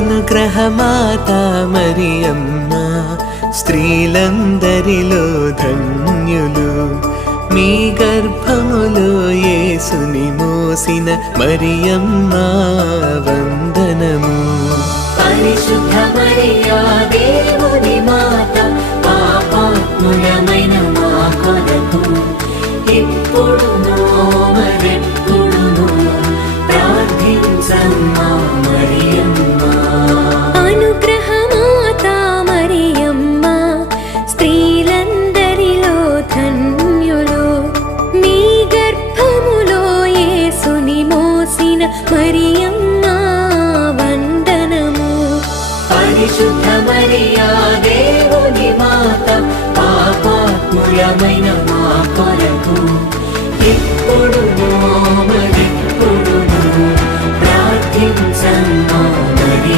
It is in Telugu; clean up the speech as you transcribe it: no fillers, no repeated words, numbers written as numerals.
అనుగ్రహమాత మరియమ్మ స్త్రీలందరిలో ధన్యులు, మీ గర్భములో యేసుని మోసిన మరియమ్మ వందనము. పరిశుద్ధ మరియా దేవుని మాత, పాపాత్ములమైన మా కొరకు ఇప్పుడును మరెప్పుడును ప్రార్థించమ్మా మరియమ్మ. అనుగ్రహమాత మరియమ్మ స్త్రీలందరిలో ధన్యులు, మీ గర్భములో యేసుని మోసిన మరియమ్మ వందనము. పరిశుద్ధ మరియా దేవుని మాత, పాపాత్ములమైన మా కొరకు ఇప్పుడును